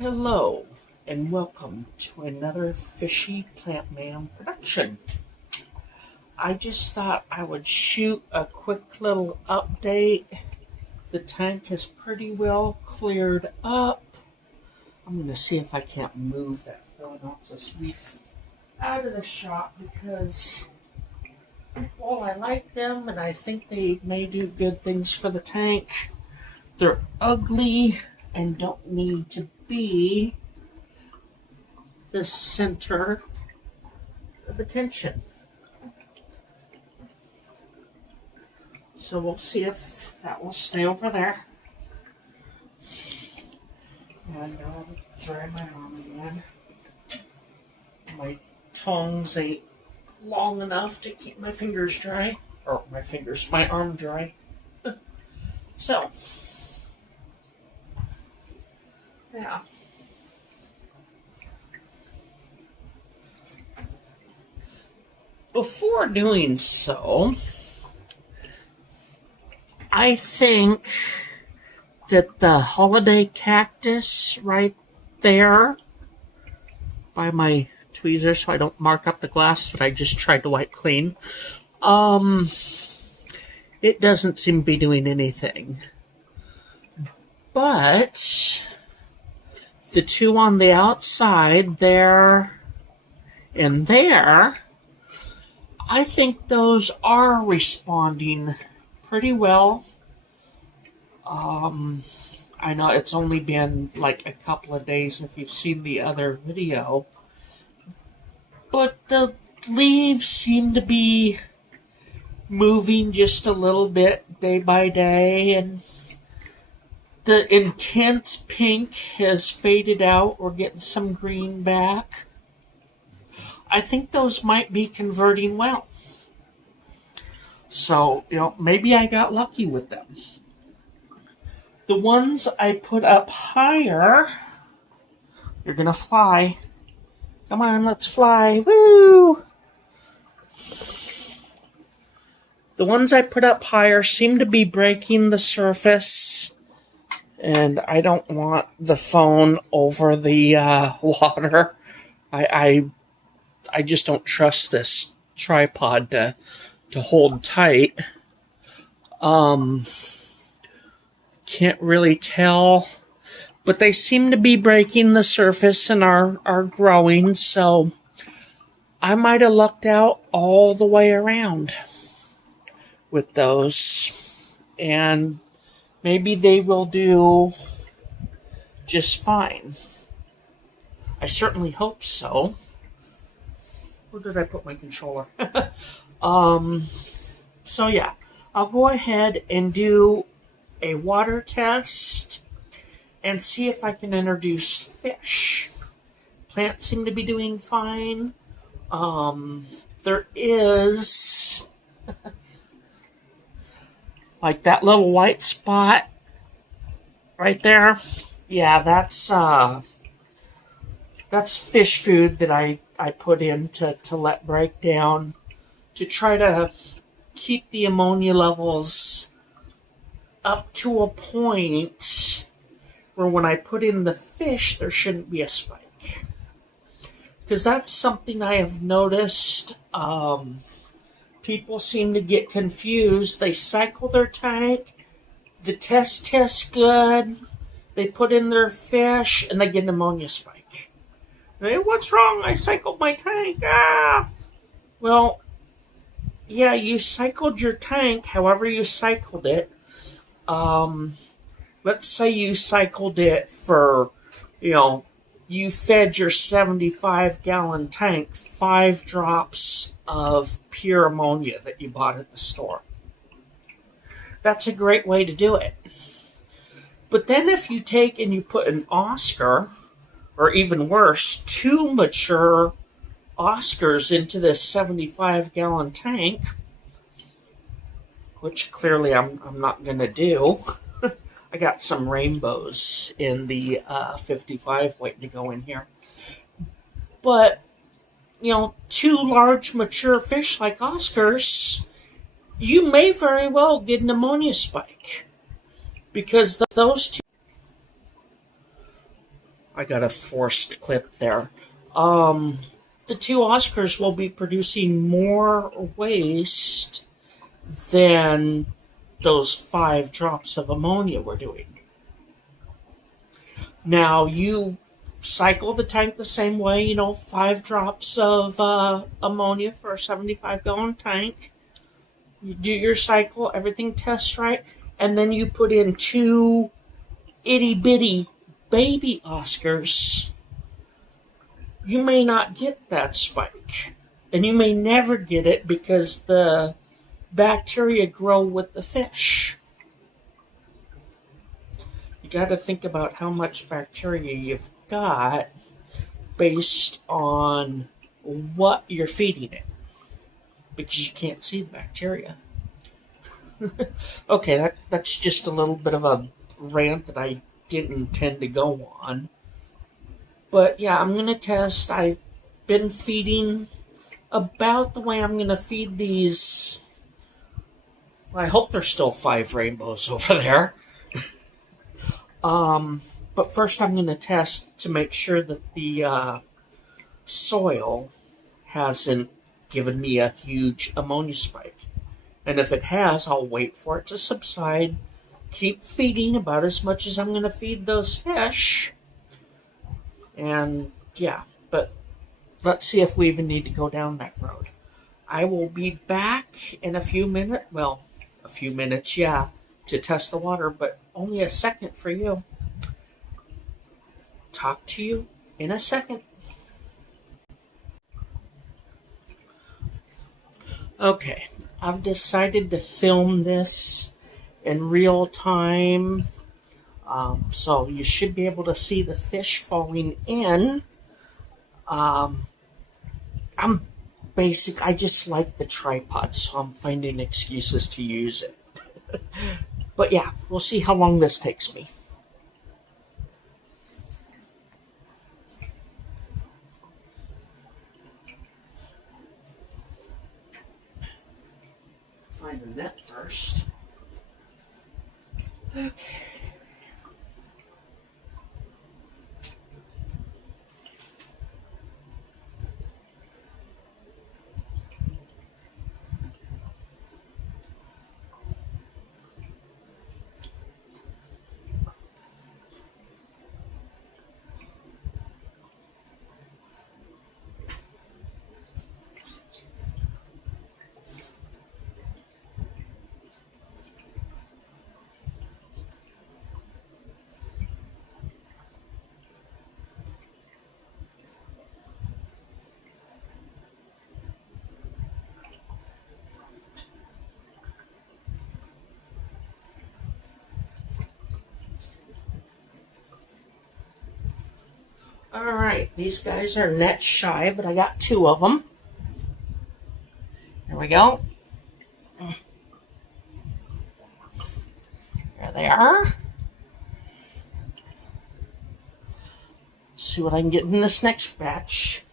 Hello, and welcome to another Fishy Plant Man production. I just thought I would shoot a quick little update. The tank is pretty well cleared up. I'm going to see if I can't move that Phalaenopsis leaf out of the shot because while I like them and I think they may do good things for the tank, they're ugly and don't need to be the center of attention. So we'll see if that will stay over there. And I'll dry my arm again. My tongs ain't long enough to keep my fingers dry. Or my arm dry. So, yeah. Before doing so, I think that the holiday cactus right there by my tweezers, so I don't mark up the glass that I just tried to wipe clean, it doesn't seem to be doing anything. But the two on the outside there and there, I think those are responding pretty well. I know it's only been like a couple of days if you've seen the other video, but the leaves seem to be moving just a little bit day by day, and the intense pink has faded out. We're getting some green back. I think those might be converting well. So, maybe I got lucky with them. The ones I put up higher, you're gonna fly. Come on, let's fly. Woo! The ones I put up higher seem to be breaking the surface, and I don't want the phone over the water. I just don't trust this tripod to hold tight. Can't really tell, but they seem to be breaking the surface and are growing, so I might have lucked out all the way around with those, and maybe they will do just fine. I certainly hope so. Where did I put my controller? So yeah, I'll go ahead and do a water test and see if I can introduce fish. Plants seem to be doing fine. There is like that little white spot right there. Yeah, that's fish food that I put in to let break down to try to keep the ammonia levels up to a point where when I put in the fish, there shouldn't be a spike. Because that's something I have noticed. People seem to get confused. They cycle their tank, the test tests good, they put in their fish, and they get an ammonia spike. Hey, what's wrong? I cycled my tank. Well, yeah, you cycled your tank however you cycled it. Let's say you cycled it for, you fed your 75-gallon tank 5 drops of pure ammonia that you bought at the store. That's a great way to do it. But then if you take and you put an Oscar, or even worse, 2 mature Oscars into this 75-gallon tank, which clearly I'm not going to do. I got some rainbows in the 55 waiting to go in here. But, 2 large mature fish like Oscars, you may very well get an ammonia spike. Because those two I got a forced clip there. The two Oscars will be producing more waste than those 5 drops of ammonia we're doing. Now, you cycle the tank the same way, 5 drops of ammonia for a 75-gallon tank. You do your cycle, everything tests right, and then you put in 2 itty bitty baby Oscars. You may not get that spike. And you may never get it because the bacteria grow with the fish. You got to think about how much bacteria you've got based on what you're feeding it, because you can't see the bacteria. Okay, that's just a little bit of a rant that I didn't intend to go on. But yeah, I'm going to test. I've been feeding about the way I'm going to feed these. Well, I hope there's still 5 rainbows over there. But first I'm going to test to make sure that the soil hasn't given me a huge ammonia spike. And if it has, I'll wait for it to subside, keep feeding about as much as I'm going to feed those fish. And yeah, but let's see if we even need to go down that road. I will be back in a few minutes. Well, a few minutes, yeah, to test the water, but only a second for you. Talk to you in a second. Okay, I've decided to film this in real time. So you should be able to see the fish falling in. I just like the tripod, so I'm finding excuses to use it. But yeah, we'll see how long this takes me. Find the net first. Okay. Alright, these guys are net shy, but I got 2 of them. There we go. There they are. See what I can get in this next batch.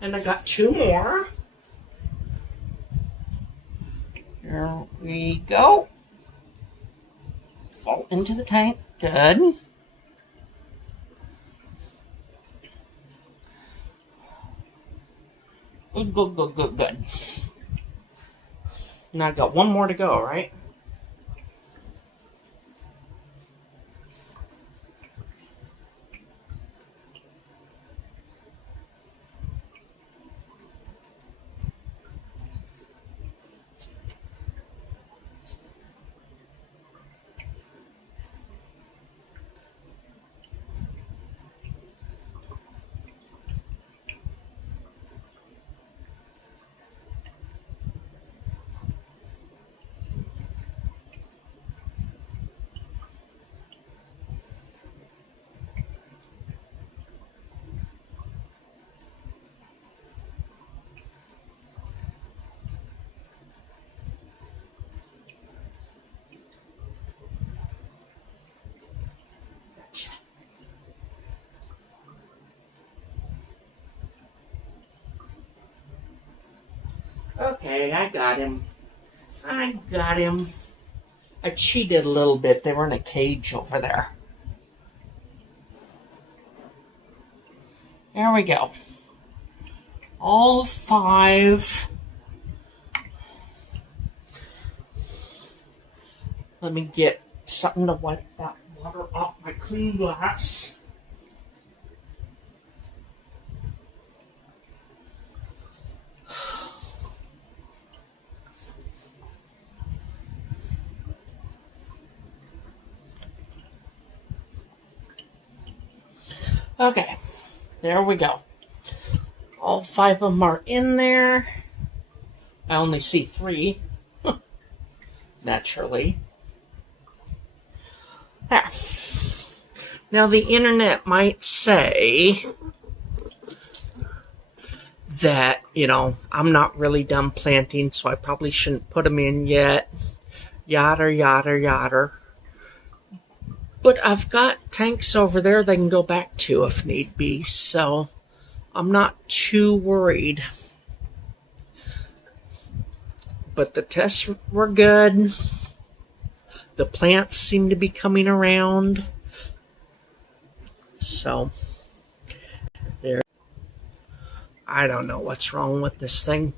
And I got 2 more. Here we go. Fall into the tank. Good. Good. Now I got 1 more to go, right? Okay, I got him. I got him. I cheated a little bit. They were in a cage over there. There we go. All 5. Let me get something to wipe that water off my clean glass. Okay, there we go. All 5 of them are in there. I only see 3. Naturally. There. Now the internet might say that, I'm not really done planting, so I probably shouldn't put them in yet. Yada, yada, yada. But I've got tanks over there they can go back to if need be, so I'm not too worried. But the tests were good. The plants seem to be coming around. So, there. I don't know what's wrong with this thing.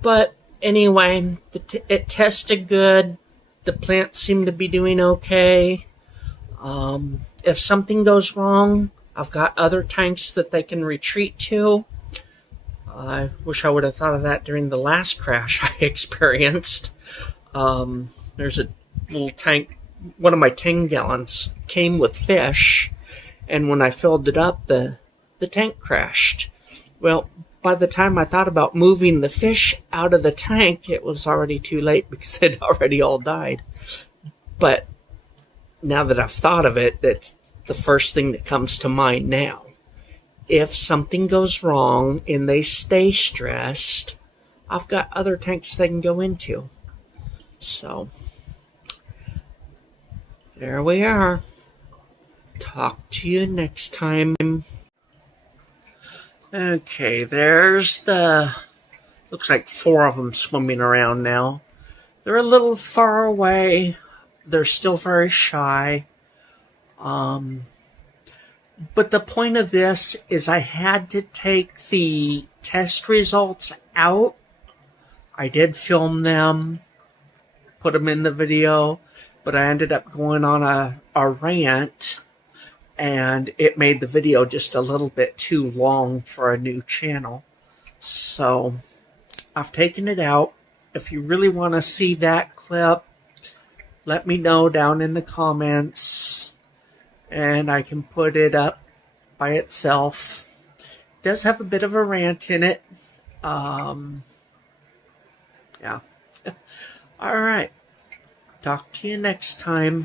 But anyway, it tested good. The plants seem to be doing okay. If something goes wrong, I've got other tanks that they can retreat to. I wish I would have thought of that during the last crash I experienced. There's a little tank, one of my 10 gallons came with fish, and when I filled it up, the tank crashed. Well, by the time I thought about moving the fish out of the tank, it was already too late because they'd already all died. But now that I've thought of it, that's the first thing that comes to mind now. If something goes wrong and they stay stressed, I've got other tanks they can go into. So, there we are. Talk to you next time. Okay, there's looks like 4 of them swimming around now. They're a little far away. They're still very shy. But the point of this is I had to take the test results out. I did film them, put them in the video, but I ended up going on a rant, and it made the video just a little bit too long for a new channel. So I've taken it out. If you really want to see that clip, let me know down in the comments, and I can put it up by itself. It does have a bit of a rant in it. Yeah. All right. Talk to you next time.